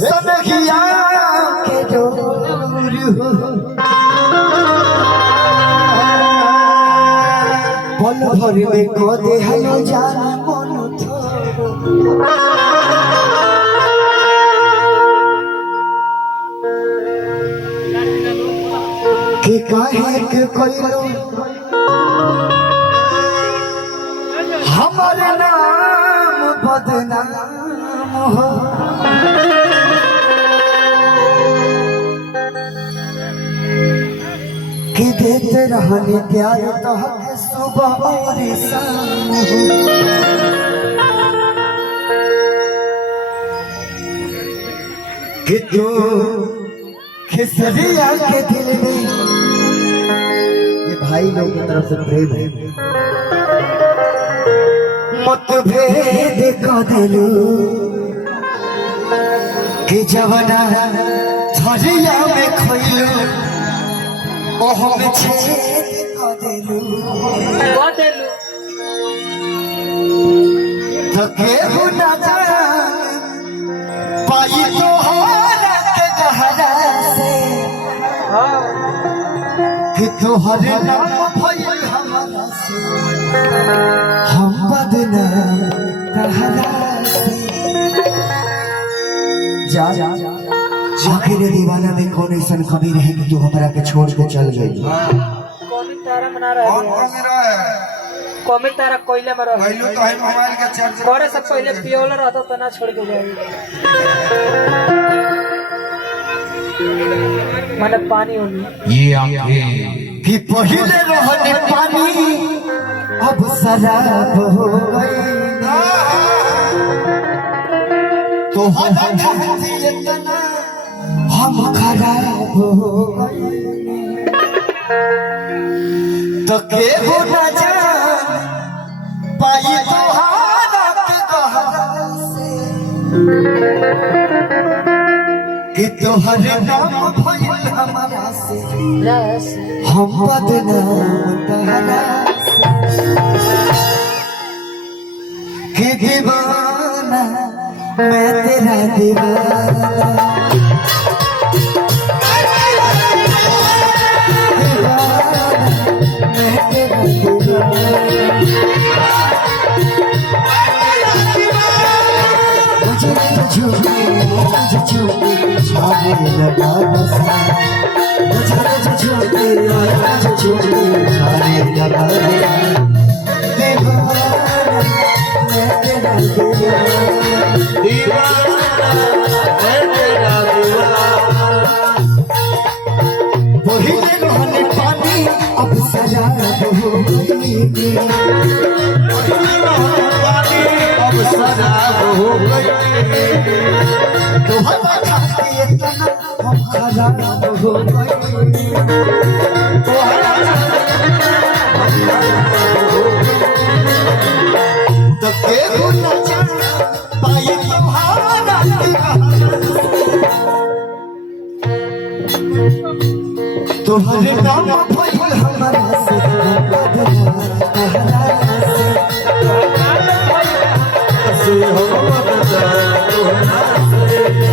सनहिया के डोर पल भर में को दे हलो जान मन के काहे के कोइलो हमारे नाम बदनाम हो कि देते रहने प्यार तो हक सुबह और शाम हो कि तू खिसरिया के दिल में ये भाई लोग की तरफ से प्रेम है मतभेद को दिलू कि जवना झरिया में खोइलू ओह में छेद को दिलू तो केहू ना जान पाई तो कि तोहर नाम भइल हमारा से हम बदनाम तहरा से जा आखिर दीवाना में कौन ऐसा कभी रहे कि तू हमरा के छोड़ के चल गई कॉमिक तारा मना रहा है कॉमिक तारा कोयले में रहा पहले तो है मोबाइल के चार्ज करे से पहले पियोला रहता तो ना छोड़ के जाएगी मैंने पानी होनी ये आंखें कि पहले रहने पानी अब शराब हो गई तो इतना हम खराब हो गए तो केहू न जान पाई तोहारा के गहरा से कि तोहर नाम भइल हमारा से हम बदनाम तहरा से कि दीवाना मैं तेरा दीवाना मैं तेरा मुझे झूठे छाने लगा बसा मुझे झूठे छाने लगा दीवाना मैं तेरा वही रहने पानी अब शराब हो गई अब शराब हो गई तो हम इतना हम खराब हो गए तो केहू न जान पाई तुम्हारा तुम्हारे नाम भइल हमारा से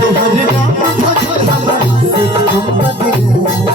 तुम्हारे नाम भइल हमारा से हम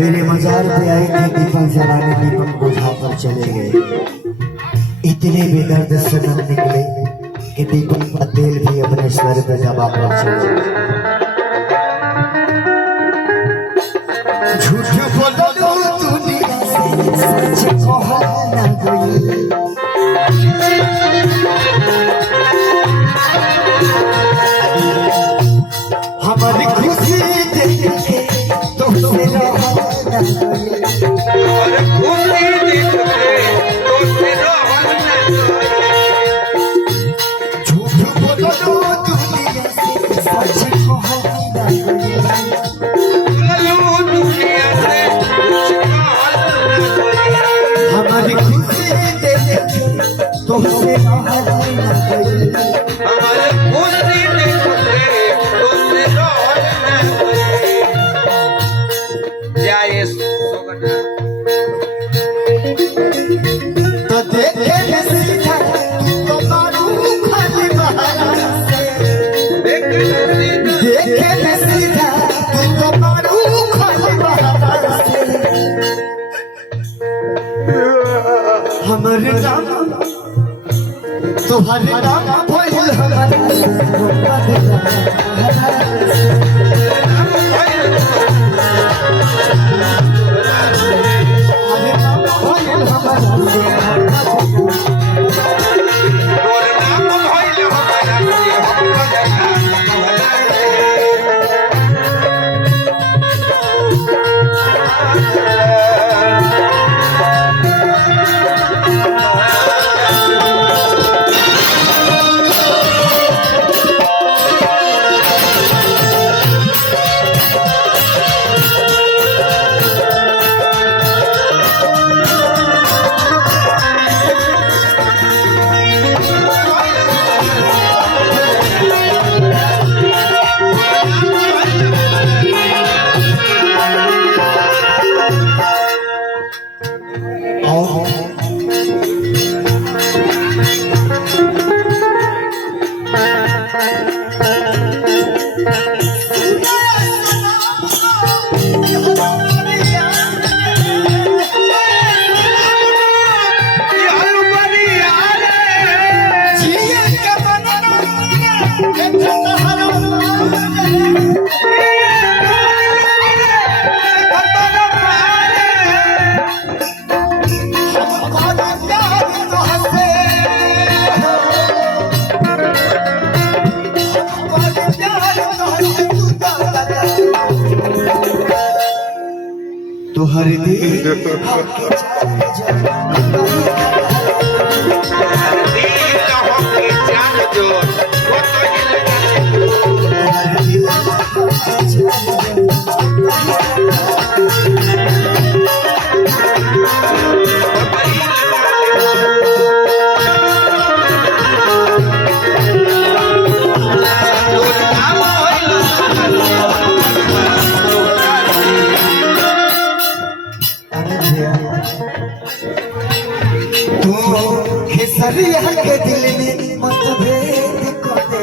मेरे मजार पे आई थी दीपक जलाने, दीपक बुझा कर चले गए। इतने बेदर्द सनम निकले कि दीपक का तेल भी अपने सर पे जब आप झूठ बोलो दुनिया से सच कहो ना कोई हमारी खुशी देख के तुमसे रहना कोई हमारी खुशी तुमसे तो देखे सीधा तो मारू खाली बहाना से देखे सीधा तो मारू खाली बहाना से हमारे नाम तुम्हारे नाम भइल हमारे तुहर खेसरिया के दिल में मतभेद को दे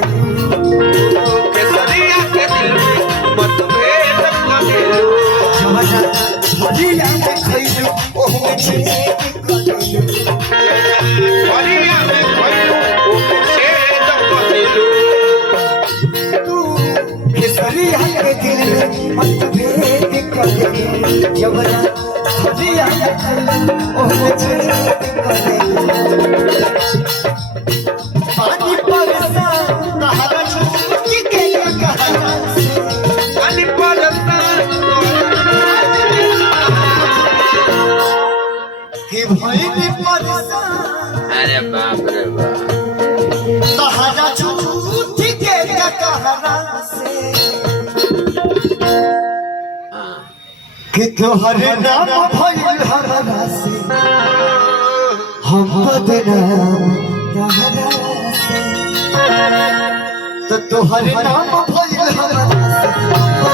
खेसरिया के दिल में मतभेद को दे जवाना भरिया में खइलू ओह छेद को दे भरिया में खइलू ओह छेद को दे तू खेसरिया के दिल में मतभेद को दे जवाना भरिया में खइलू ओह छेद को दे पानी परसा कहारा छुपकी के कहारा पानी परसा कि भइनी परसा अरे बाप रे बाप कहारा छुपकी के कहारा से कि तोहरे नाम भइल हमारा से हम बदनाम तो तुहरे नाम भइल हमारा